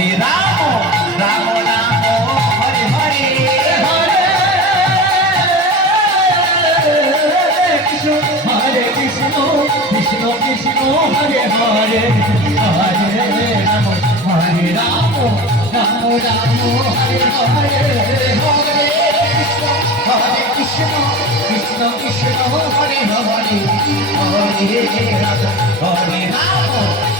Hare Hare Hare Hare